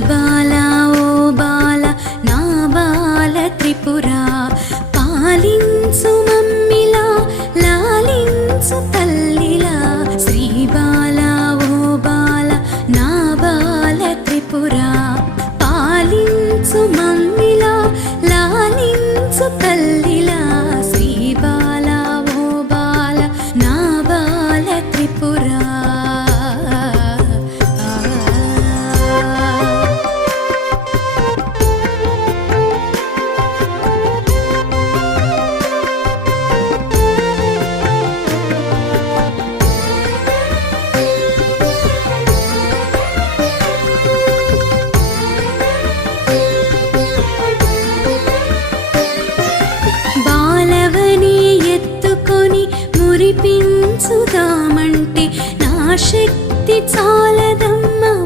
బాలా ఓ బాల నా బాల త్రిపురా పాలించు మమ్మిలా లాలించు తల్లిలా శ్రీ బాలా ఓ బాల నా బాల త్రిపురా పాలించు మమ్మిలా లాలించు తల్లిలా శ్రీ బాలా ఓ బాల నా బాల త్రిపురా బాలవని ఎత్తుకొని మురిపించుదామంటే నా శక్తి చాలదం